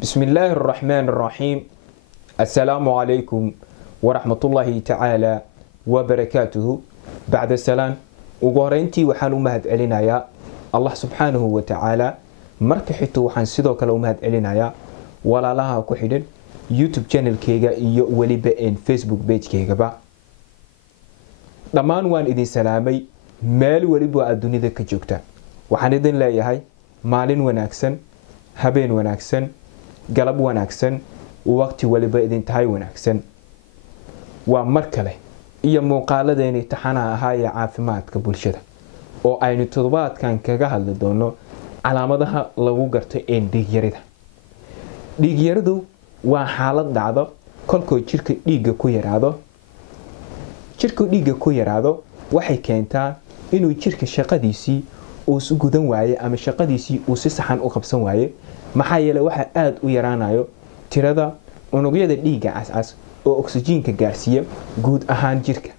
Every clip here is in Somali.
بسم الله الرحمن الرحيم. السلام عليكم ورحمة الله تعالى وبركاته. بعد السلام وقارنتي وحان أمهد علينا يا الله سبحانه وتعالى مركحته وحان سيدو كلا أمهد علينا يا ولا لها كحيدن يوتيوب channel كيغا إيو وليبا إن فيسبوك بيج كيغا با دمان وان إذن سلامي مال وليبا الدنيا ذا كجوكتا وحان إذن لا يهي مالين وناكسن هبين وناكسن قلب وناكسن ووقتي وليبا إذن تهاي وناكسن ومركله iyo muuqaaladeeni taxanaha ahaa ee caafimaadka bulshada oo aynu toddobaadkan kaga hadli doono calaamadaha lagu garto ee dhiig-yarida. Dhiig-yaridu waa xaalad dhacdo kolkoo jirka dhiigga ku yaraado. Jirka dhiigga ku yaraado waxay keentaa inuu jirka shaqadiisii uu si gudan waayo ama shaqadiisii uu si saxan u qabsan waayo. Maxaa yeelay waxa aad u yaraanayo tirada unugyada dhiigga cas oo oksijiinka gaarsiiya guud ahaan jirka.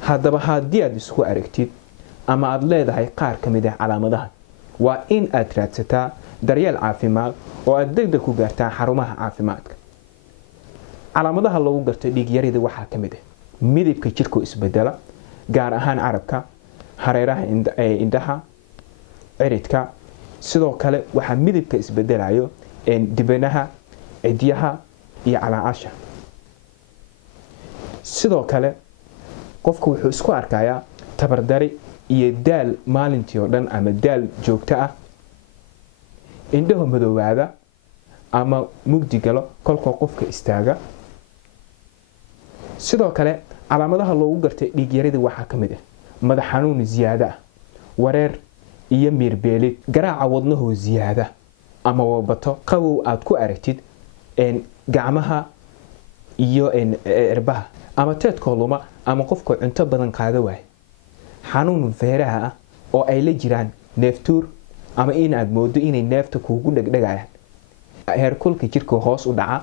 Haddaba haddii aad isku aragtid ama aad leedahay qaar ka mid ah calaamadaha, waa in aad raadsataa daryeel caafimaad oo aad degdeg ku gaartaa xarumaha caafimaadka. Calaamadaha lagu garto dhiig-yarida waxaa ka mid ah midabka jirka oo isbedela, gaar ahaan carabka, hareeraha indhaha, ciridka. Sidoo kale waxaa midabka isbedelayo dibanaha, cidyaha iyo calaacasha. sidoo kale qofku wuxuu isku arkayaa tabardari iyo daal maalintii oo dhan ama daal joogto ah, indhaha madoobaada ama mugdi galo kolkoo qofka istaaga. sidoo kale calaamadaha loogu gartay dhiig-yarida waxaa ka mid ah madax xanuun ziyaado ah, wareer iyo miirbeelid, garaaca wadnaho ziyaada ama wabato, qabow aad ku aragtid gacmaha iyo erbaha, ama teedkoo luma ama qofka cunto badan qaada waay, xanuun feeraha ah oo ay la jiraan neeftuur ama in aad moodo inay neefta kuugu dhegdhegayaan, heerkulka jirka hoos u dhaca.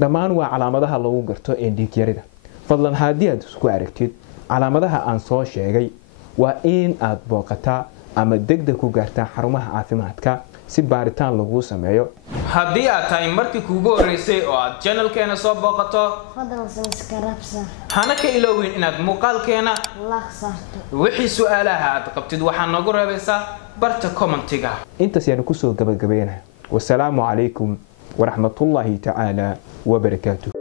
dhammaan waa calaamadaha lagu garto dhiig-yarida. fadlan haddii aad isku aragtid calaamadaha aan soo sheegay, waa in aad booqataa ama degdeg ku gaartaa xarumaha caafimaadka si baaritaan lagu sameeyo. haddii aad tahay markii kuugu horeysay oo aad channelkeena soo booqato, fadlan subscribe saar, hana ka ilowin inaad muuqaalkeena like saarto. wixii su'aalaha aad qabtid waxaa noogu reebaysaa barta commentiga. intaas ayaan ku soo gabagabeynaa. wassalaamu calaykum waraxmatullaahi tacaala wabarakaatuh.